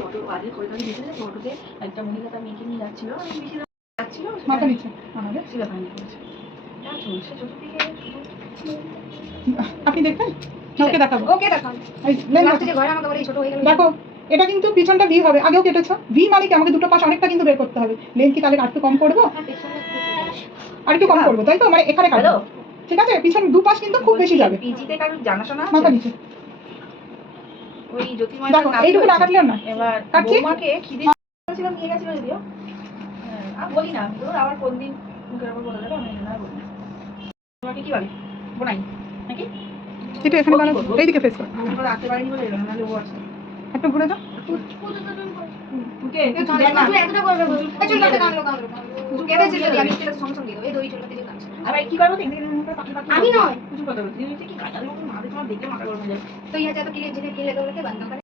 auto আজকে করে তাহলে দিতে যাচ্ছে অটোতে একটা মহিলা তার মেয়েকে নিয়ে যাচ্ছিল আমি বেশি যাচ্ছিল মাথা নিচে আমাদের শিলা পানি করেছে যা চলছে চতুর্দিকে আপনি দেখবেন ওকে দেখাবো ওকে দেখান এই লেন লাস্টে যে ঘরে আমাকে বলে ছোট হয়ে গেল দেখো এটা কিন্তু পিছনটা ভি হবে আগেও কেটেছো ভি মানে কি আমাকে দুটো পাশ অনেকটা কিন্তু বের করতে হবে লেন কি তাহলে আর একটু কম করবো আর একটু কম করবো তাই তো মানে এখানে কাটবো ঠিক আছে পিছন দু পাশ কিন্তু খুব বেশি যাবে পিজিতে কারোর জানাশোনা মাথা নিচে ওই জ্যোতির্ময় দেখো এইটুকু না কাটলেও না এবার কাটছি বৌমাকে খিদে ছিল নিয়ে গেছিল যদিও আমি বলি না তোর আবার কোন দিন মুখের আবার বলে দেবে আমি না বলি না তোমাকে কি বলে বোনাই নাকি এটা এখানে বানাবো এইদিকে ফেস করো আমরা রাতে বাড়ি বলে এলো না ও আছে একটু ঘুরে যাও ওকে এতটা করবে চল কাটতে কামলো কেটেছে যদি আমি সেটা সমস্যা দিয়ে দেব এই দই চলতে দিয়ে কাটছে আর কি করবো দেখতে মুখে পাখি পাখি আমি নয় কিছু কথা বলছি কি কাটার মতো মাঝে তোমার দেখে মাথা গরম হয়ে যায় तो यह चाहता कि जिन्हें खेले तो बोलते बंद कर